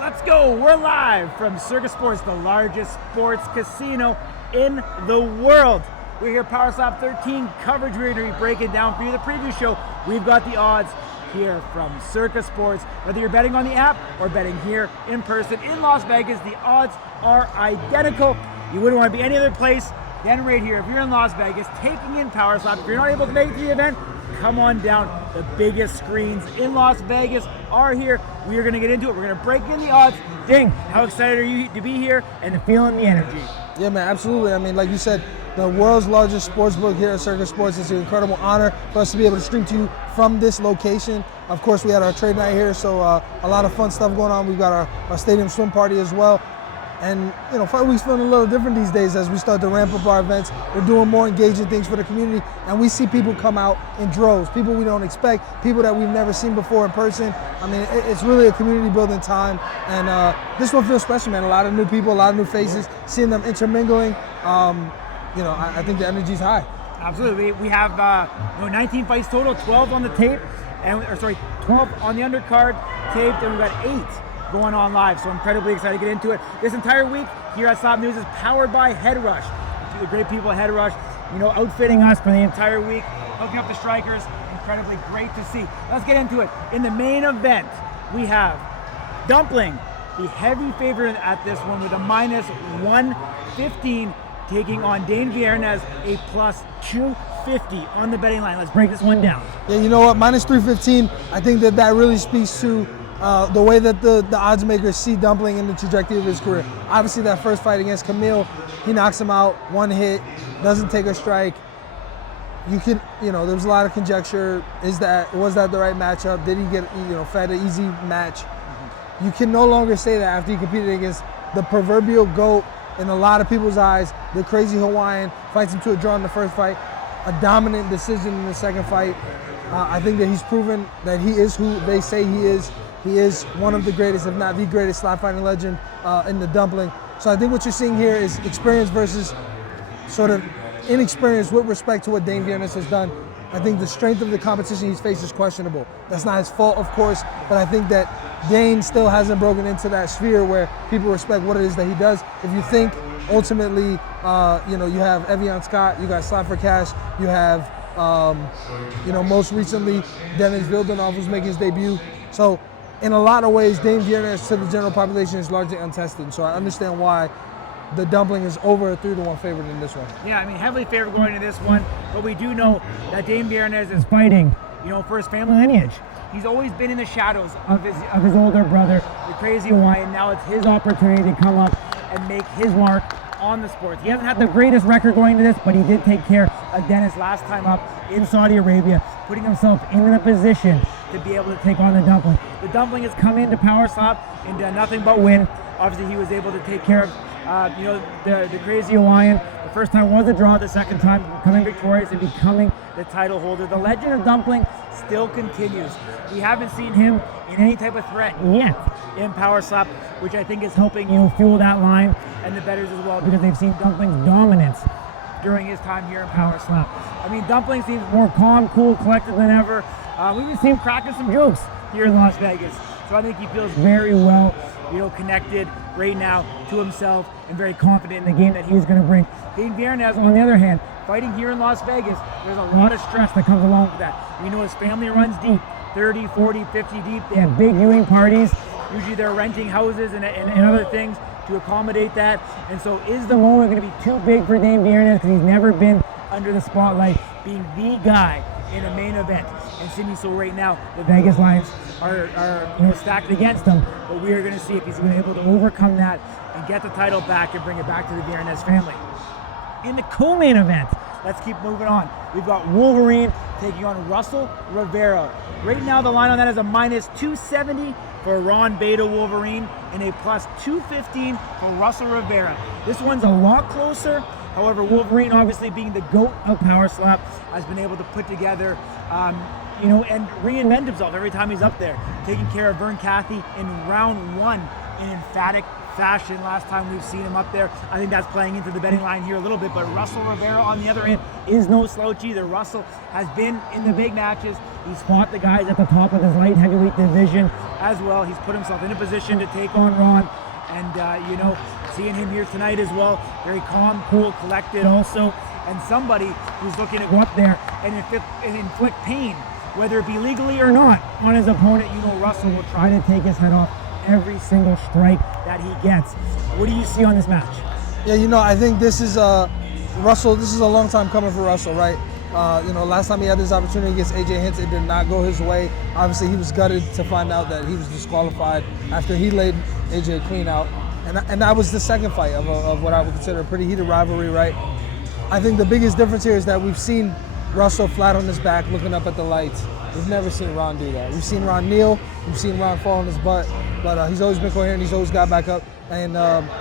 Let's go. We're live from Circa Sports, the largest sports casino in the world. We're here, Power Slap 13 coverage. We're going to be breaking down for you the preview show. We've got the odds here from Circa Sports. Whether you're betting on the app or betting here in person in Las Vegas, the odds are identical. You wouldn't want to be any other place than right here. If you're in Las Vegas, taking in Power Slap, if you're not able to make it to the event, come on down. The biggest screens in Las Vegas are here. We are going to get into it. We're going to break in the odds. Ding, how excited are you to be here and feeling the energy? Yeah, man, absolutely. I mean, like you said, the world's largest sportsbook here at Circa Sports. It's an incredible honor for us to be able to stream to you from this location. Of course, we had our trade night here, so a lot of fun stuff going on. We've got our stadium swim party as well. And, you know, Fight Week's feeling a little different these days as we start to ramp up our events. We're doing more engaging things for the community, and we see people come out in droves, people we don't expect, people that we've never seen before in person. I mean, it's really a community building time, and this one feels special, man. A lot of new people, a lot of new faces, seeing them intermingling. You know, I think the energy's high. Absolutely. We have 19 fights total, 12 on the tape, 12 on the undercard taped, and we've got 8 going on live, so I'm incredibly excited to get into it. This entire week here at Slap News is powered by Head Rush. The great people at Head Rush, you know, outfitting us for the entire week, hooking up the strikers. Incredibly great to see. Let's get into it. In the main event, we have Dumpling, the heavy favorite at this one with a minus 115, taking on Dane Viernes, a plus 250 on the betting line. Let's break this one down. Yeah, you know what, minus 315, I think that really speaks to the way that the odds makers see Dumpling in the trajectory of his career. Obviously, that first fight against Camille, he knocks him out, one hit, doesn't take a strike. You know, there was a lot of conjecture. Was that the right matchup? Did he get, fed an easy match? You can no longer say that after he competed against the proverbial GOAT in a lot of people's eyes. The crazy Hawaiian fights him to a draw in the first fight, a dominant decision in the second fight. I think that he's proven that he is who they say he is. He is one of the greatest, if not the greatest, slap fighting legend in the Dumpling. So I think what you're seeing here is experience versus sort of inexperience with respect to what Dane Viernes has done. I think the strength of the competition he's faced is questionable. That's not his fault, of course, but I think that Dane still hasn't broken into that sphere where people respect what it is that he does. If you think ultimately, you have Evian Scott, you got Slap for Cash, you have, most recently Dennis Vildanov who's making his debut. So in a lot of ways, Dane Viernes to the general population is largely untested. So I understand why the Dumpling is over a 3-1 favorite in this one. Yeah, I mean, heavily favored going into this one, but we do know that Dane Viernes is fighting, for his family lineage. He's always been in the shadows of his older brother, the crazy Hawaiian. Now it's his opportunity to come up and make his mark on the sport. He hasn't had the greatest record going into this, but he did take care of Dennis last time up in Saudi Arabia, putting himself in a position to be able to take on the Dumpling. The Dumpling has come into Power Slap and done nothing but win. Obviously, he was able to take care of the crazy Hawaiian. The first time was a draw, the second time becoming victorious and becoming the title holder. The legend of Dumpling still continues. We haven't seen him in any type of threat yet in Power Slap, which I think is helping fuel that line and the bettors as well, because they've seen Dumpling's dominance during his time here in Power Slap. I mean, Dumpling seems more calm, cool, collected than ever. We've even seen him cracking some jokes here in Las Vegas. So I think he feels very well, connected right now to himself and very confident in the game that he's going to bring. Dane Viernes, on the other hand, fighting here in Las Vegas, there's a lot of stress that comes along with that. We know his family runs deep, 30, 40, 50 deep. They have big viewing parties. Usually they're renting houses and other things to accommodate that. And so is the moment going to be too big for Dane Viernes because he's never been under the spotlight, being the guy in a main event? And seemingly so right now, the Vegas lines are stacked against him, but we are going to see if he's going to be able to overcome that and get the title back and bring it back to the Viernes family. In the co-main event, let's keep moving on. We've got Wolverine taking on Russell Rivera. Right now, the line on that is a minus 270 for Ron Beta Wolverine and a plus 215 for Russell Rivera. This one's a lot closer. However, Wolverine, obviously being the GOAT of Power Slap, has been able to put together, and reinvent himself every time he's up there, taking care of Vern Cathy in round 1 in emphatic fashion last time we've seen him up there. I think that's playing into the betting line here a little bit, but Russell Rivera on the other end is no slouch either. Russell has been in the big matches. He's fought the guys at the top of his light heavyweight division as well. He's put himself in a position to take on Ron, and you know, seeing him here tonight as well, very calm, cool, collected also, and somebody who's looking to go up there and inflict pain, whether it be legally or not, on his opponent. You know, Russell will try to take his head off every single strike that he gets. What do you see on this match? Yeah, you know, I think this is Russell. This is a long time coming for Russell, right? You know, last time he had this opportunity against AJ Hints, it did not go his way. Obviously, he was gutted to find out that he was disqualified after he laid AJ clean out, and that was the second fight of what I would consider a pretty heated rivalry, right? I think the biggest difference here is that we've seen Russell flat on his back, looking up at the lights. We've never seen Ron do that. We've seen Ron kneel, we've seen Ron fall on his butt, but he's always been coherent. He's always got back up, and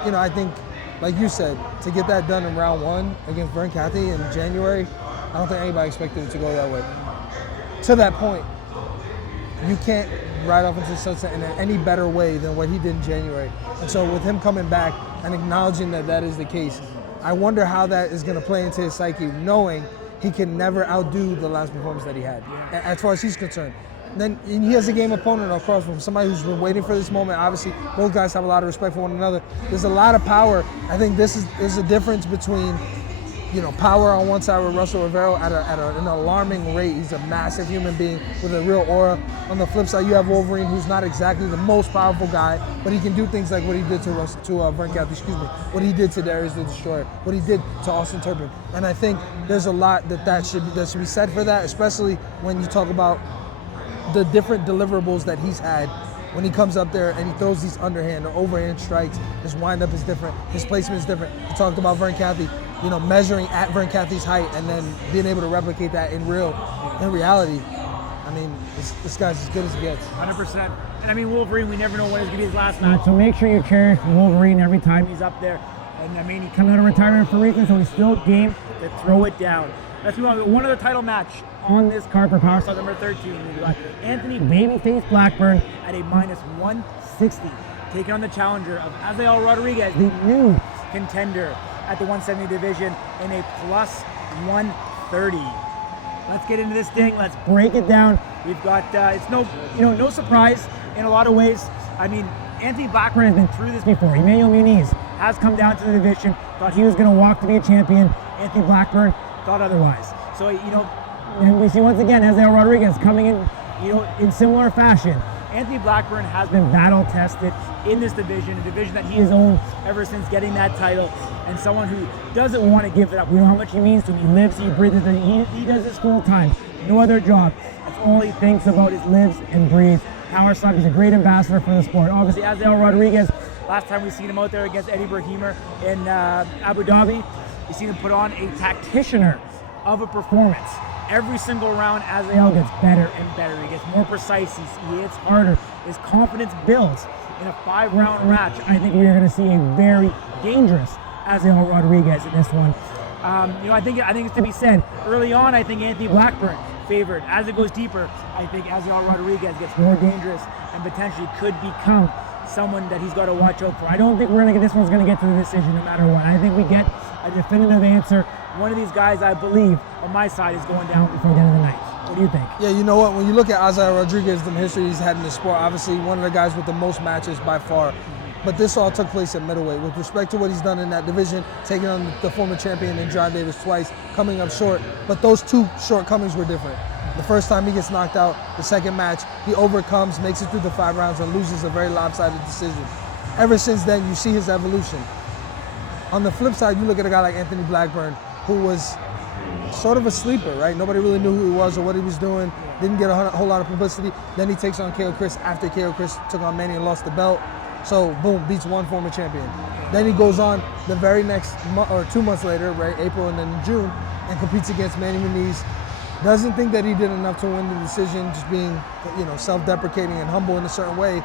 you know, I think, like you said, to get that done in round 1 against Vern Cathy in January, I don't think anybody expected it to go that way. To that point, you can't ride off into the sunset in any better way than what he did in January. And so with him coming back and acknowledging that that is the case, I wonder how that is going to play into his psyche, knowing he can never outdo the last performance that he had, as far as he's concerned. Then he has a game opponent across from somebody who's been waiting for this moment. Obviously, both guys have a lot of respect for one another. There's a lot of power. I think there's a difference between, you know, power on one side with Russell Rivera at an alarming rate. He's a massive human being with a real aura. On the flip side, you have Wolverine, who's not exactly the most powerful guy, but he can do things like what he did to Vern Cathy, what he did to Darius the Destroyer, what he did to Austin Turpin. And I think there's a lot that should be said for that, especially when you talk about the different deliverables that he's had when he comes up there and he throws these underhand or overhand strikes. His windup is different, his placement is different. You talked about Vern Cathy, you know, measuring at Vern Cathy's height and then being able to replicate that in reality. I mean, this guy's as good as it gets. 100%. And I mean, Wolverine, we never know when it's going to be his last match, so make sure you cherish Wolverine every time he's up there. And I mean, he comes out of retirement for a reason, so he's still game to throw it down. Let's move on to one other title match on this card for Power Star number 13. We've got Anthony Babyface Blackburn at a -160, taking on the challenger of Azael Rodriguez, the new contender at the 170 division, in a +130. Let's get into this thing. Let's break it down. We've got it's no surprise in a lot of ways. I mean, Anthony Blackburn has been through this before. Emmanuel Munise has come down to the division, thought he was going to walk to be a champion. Anthony Blackburn thought otherwise. So, you know, and we see once again Azael Rodriguez coming in, you know, in similar fashion. Anthony Blackburn has been battle tested in this division, a division that he has owned ever since getting that title, and someone who doesn't want to give it up. We know how much he means to him. He lives, he breathes it. He does this full time. No other job. That's all he thinks about, is lives and breathes Power Slap. He's a great ambassador for the sport. Obviously, Azael Rodriguez, last time we seen him out there against Eddie Brahimer in Abu Dhabi, we seen him put on a tacticianer of a performance. Every single round, Azael gets better and better. He gets more precise. He hits harder. His confidence builds. In a 5-round match, I think we are going to see a very dangerous Azael Rodriguez in this one. You know, I think it's to be said. Early on, I think Anthony Blackburn favored. As it goes deeper, I think Azael Rodriguez gets more dangerous and potentially could become someone that he's got to watch out for. I don't think this one's going to get to the decision no matter what. I think we get a definitive answer. One of these guys, I believe, on my side, is going down before the end of the night. What do you think? Yeah, you know what? When you look at Azael Rodriguez, the history he's had in the sport, obviously one of the guys with the most matches by far. But this all took place at middleweight. With respect to what he's done in that division, taking on the former champion in John Davis twice, coming up short. But those two shortcomings were different. The first time he gets knocked out, the second match, he overcomes, makes it through the 5 rounds, and loses a very lopsided decision. Ever since then, you see his evolution. On the flip side, you look at a guy like Anthony Blackburn, who was sort of a sleeper, right? Nobody really knew who he was or what he was doing. Didn't get a whole lot of publicity. Then he takes on KO Chris after KO Chris took on Manny and lost the belt. So boom, beats one former champion. Then he goes on the very next month or 2 months later, right, April and then June, and competes against Manny Munise. Doesn't think that he did enough to win the decision, just being, you know, self-deprecating and humble in a certain way.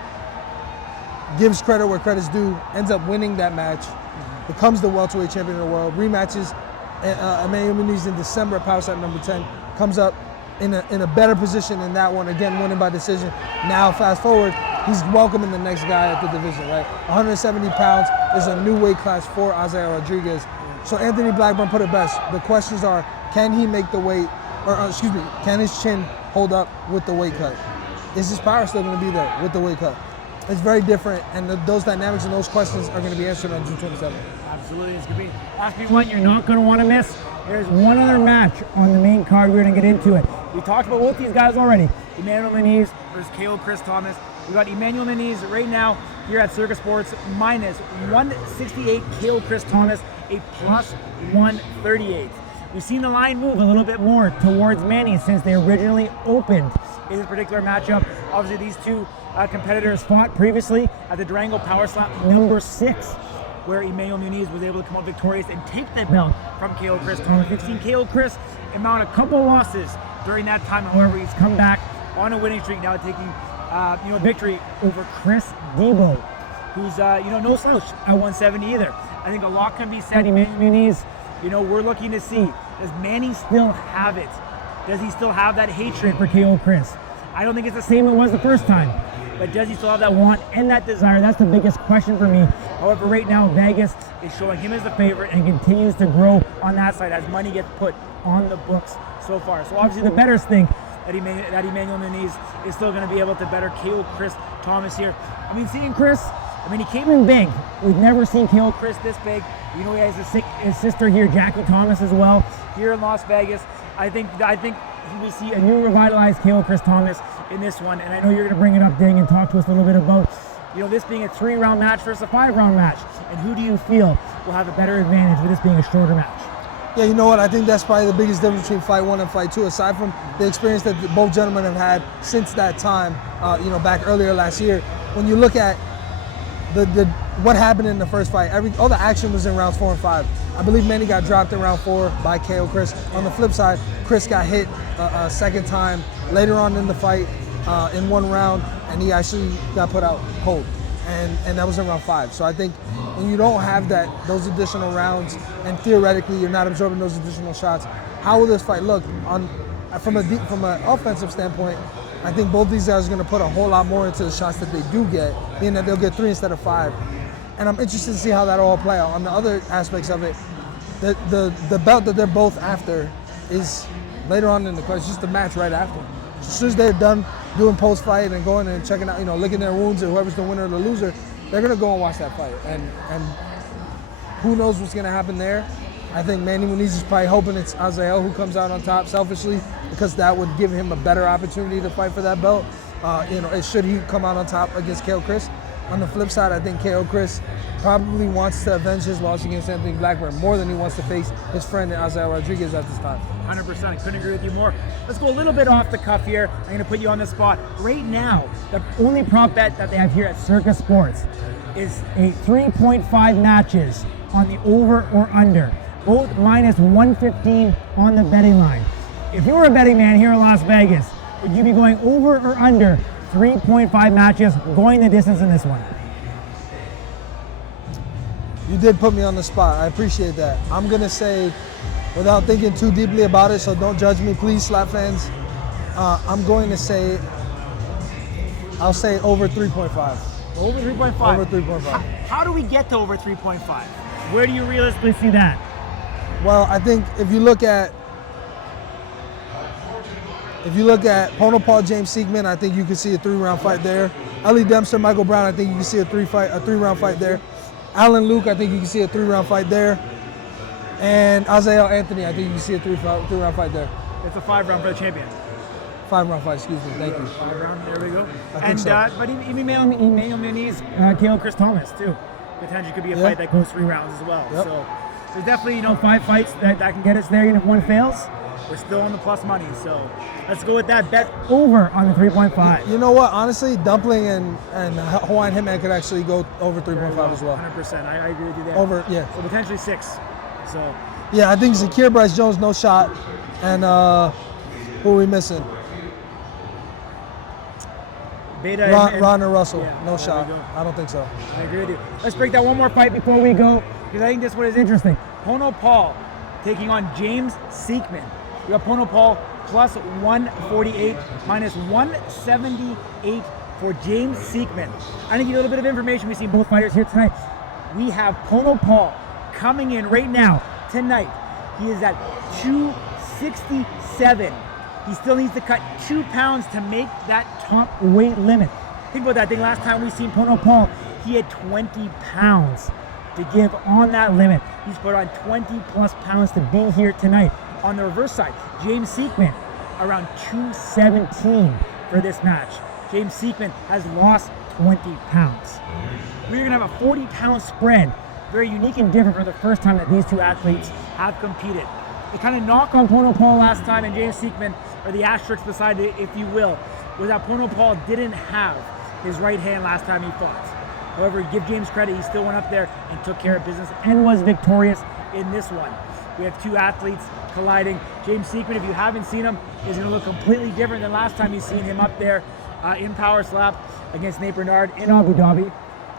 Gives credit where credit's due. Ends up winning that match. Becomes the welterweight champion of the world. Rematches Emmanuel Munise in December at Power Slap number 10. Comes up in a better position in that one, again winning by decision. Now fast forward, he's welcoming the next guy at the division, right? 170 pounds is a new weight class for Isaiah Rodriguez. So Anthony Blackburn put it best. The questions are, can he make the weight, can his chin hold up with the weight cut? Is his power still going to be there with the weight cut? It's very different, and those dynamics and those questions are going to be answered on June 27th. Absolutely, it's going to be. Ask me what you're not going to want to miss. There's one other match on the main card. We're going to get into it. We talked about both these guys already. Emmanuel Munise versus KO Chris Thomas. We got Emmanuel Munise right now here at Circa Sports minus 168. KO Chris Thomas a plus 138. We've seen the line move a little bit more towards Manny since they originally opened in this particular matchup. Obviously, these two competitors fought previously at the Durango Power Slam number 6, where Emmanuel Munise was able to come out victorious and take that belt from KO Chris Thomas. We've seen KO Chris mount a couple losses during that time. However, he's come back on a winning streak now, taking victory over Chris Debo, who's no slouch at 170 either. I think a lot can be said. Emmanuel Munise, we're looking to see, does Manny still have it? Does he still have that hatred for KO Chris? I don't think it's the same it was the first time, but does he still have that want and that desire? That's the biggest question for me. However, right now, Vegas is showing him as the favorite and continues to grow on that side as money gets put on the books so far. So obviously the bettors think that Emmanuel Munise is still going to be able to better KO Chris Thomas here. Seeing Chris, he came in big. We've never seen KO Chris this big. He has his sister here, Jackie Thomas, as well, here in Las Vegas. I think we see a new revitalized KO Chris Thomas in this one, and I know you're going to bring it up, Ding, and talk to us a little bit about this being a 3-round match versus a 5-round match, and who do you feel will have a better advantage with this being a shorter match? Yeah, you know what? I think that's probably the biggest difference between Fight 1 and Fight 2, aside from the experience that both gentlemen have had since that time, back earlier last year. When you look at what happened in the first fight, all the action was in rounds 4 and 5. I believe Manny got dropped in round 4 by KO Chris. On the flip side, Chris got hit a second time later on in the fight in one round, and he actually got put out cold. And that was in round 5. So I think when you don't have those additional rounds, and theoretically you're not absorbing those additional shots, how will this fight look? From an offensive standpoint, I think both these guys are going to put a whole lot more into the shots that they do get, being that they'll get 3 instead of 5. And I'm interested to see how that all play out. On the other aspects of it, the belt that they're both after is later on in the fight. It's just the match right after. As soon as they're done doing post-fight and going and checking out, licking their wounds, and whoever's the winner or the loser, they're going to go and watch that fight. And who knows what's going to happen there. I think Manny Munise is probably hoping it's Azael who comes out on top selfishly, because that would give him a better opportunity to fight for that belt. Should he come out on top against KO Chris. On the flip side, I think KO Chris probably wants to avenge his loss against Anthony Blackburn more than he wants to face his friend Isaiah Rodriguez at this time. 100%. I couldn't agree with you more. Let's go a little bit off the cuff here. I'm going to put you on the spot. Right now, the only prop bet that they have here at Circa Sports is a 3.5 matches on the over or under. Both minus 115 on the betting line. If you were a betting man here in Las Vegas, would you be going over or under 3.5 matches, going the distance in this one? You did put me on the spot. I appreciate that. I'm going to say, without thinking too deeply about it, so don't judge me, please, Slap fans. I'm going to say, I'll say over 3.5. Over 3.5? Over 3.5. How do we get to over 3.5? Where do you realistically see that? Well, I think if you look at Pono, Paul, James Seman, I think you can see a 3-round fight there. Ellie Dempster, Michael Brown, I think you can see a 3-round fight there. Alan Luke, I think you can see a 3-round fight there. And Isaiah Anthony, I think you can see a 3-round fight there. It's a 5-round for the champion. 5-round fight, excuse me, thank you. 5-round, there we go. I think so. But even Emmanuel Munise, KO Chris Thomas too. Potentially could be a fight that goes 3 rounds as well. Yep. So there's definitely 5 fights that can get us there, and if one fails, we're still on the plus money. So let's go with that. Bet over on the 3.5. You know what? Honestly, Dumpling and Hawaiian Hitman could actually go over 3.5 as well. 100%. I agree with you there. Over, yeah. So potentially 6. So yeah, I think Zakir Bryce Jones, no shot. And who are we missing? Beta Ronda Russell, yeah, no shot. I don't think so. I agree with you. Let's break that one more fight before we go, because I think this one is interesting. Pono Paul taking on James Seman. We got Pono Paul plus 148, minus 178 for James Seman. I need to give you a little bit of information. We've seen both fighters here tonight. We have Pono Paul coming in right now, tonight. He is at 267. He still needs to cut 2 pounds to make that top weight limit. Think about that. I think last time we seen Pono Paul, he had 20 pounds to give on that limit. He's put on 20 plus pounds to be here tonight. On the reverse side, James Seman, around 217 for this match. James Seman has lost 20 pounds. We're gonna have a 40-pound spread. Very unique and different for the first time that these two athletes have competed. The kind of knock on Pono Paul last time and James Seman, or the asterisk beside it, if you will, was that Pono Paul didn't have his right hand last time he fought. However, give James credit, he still went up there and took care of business and was victorious in this one. We have two athletes colliding. James Seman, if you haven't seen him, is going to look completely different than last time you've seen him up there in Power Slap against Nate Bernard in Abu Dhabi.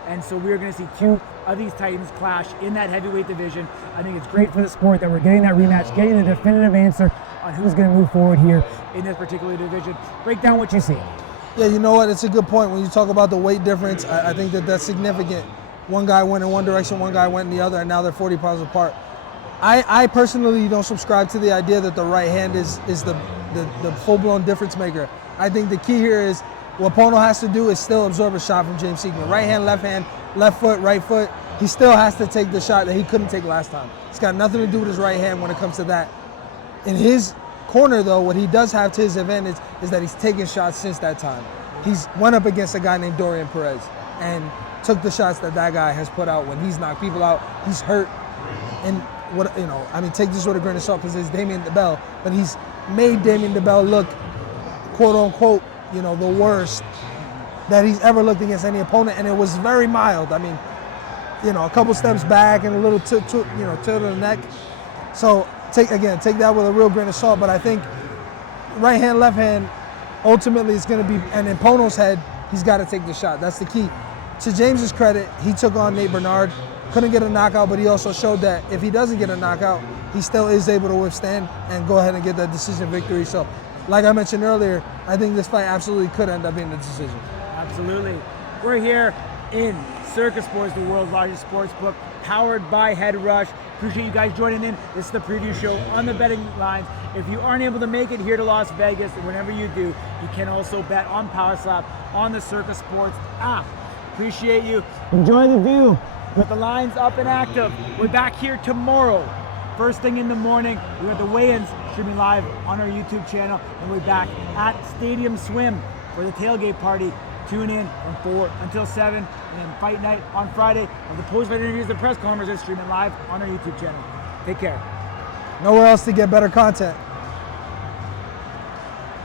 And so we're going to see two of these titans clash in that heavyweight division. I think it's great for the sport that we're getting that rematch, getting the definitive answer on who's going to move forward here in this particular division. Break down what you see. Yeah, you know what? It's a good point. When you talk about the weight difference, I think that that's significant. One guy went in one direction, one guy went in the other, and now they're 40 pounds apart. I personally don't subscribe to the idea that the right hand is the full-blown difference maker. I think the key here is what Pono has to do is still absorb a shot from James Seman. Right hand, left foot, right foot. He still has to take the shot that he couldn't take last time. It's got nothing to do with his right hand when it comes to that. In his corner, though, what he does have to his advantage is that he's taken shots since that time. He's went up against a guy named Dorian Perez and took the shots that guy has put out when he's knocked people out. He's hurt. And what, you know, I mean, take this with a grain of salt because it's Damien DeBell, but he's made Damien DeBell look, quote unquote, you know, the worst that he's ever looked against any opponent, and it was very mild. I mean, you know, a couple steps back and a little tilt of the neck. So take that with a real grain of salt. But I think right hand, left hand, ultimately it's going to be, and in Pono's head, he's got to take the shot. That's the key. To James's credit, he took on Nate Bernard, couldn't get a knockout, but he also showed that if he doesn't get a knockout, he still is able to withstand and go ahead and get that decision victory. So, like I mentioned earlier, I think this fight absolutely could end up being the decision. Absolutely. We're here in Circa Sports, the world's largest sports book, powered by Head Rush. Appreciate you guys joining in. This is the preview show on the betting lines. If you aren't able to make it here to Las Vegas, and whenever you do, you can also bet on Power Slap on the Circa Sports app. Appreciate you. Enjoy the view with the lines up and active. We're back here tomorrow, first thing in the morning. We have the weigh-ins streaming live on our YouTube channel, and we're back at Stadium Swim for the tailgate party. Tune in from 4 until 7, and then fight night on Friday with the post-fight interviews, the press conferences streaming live on our YouTube channel. Take care. Nowhere else to get better content.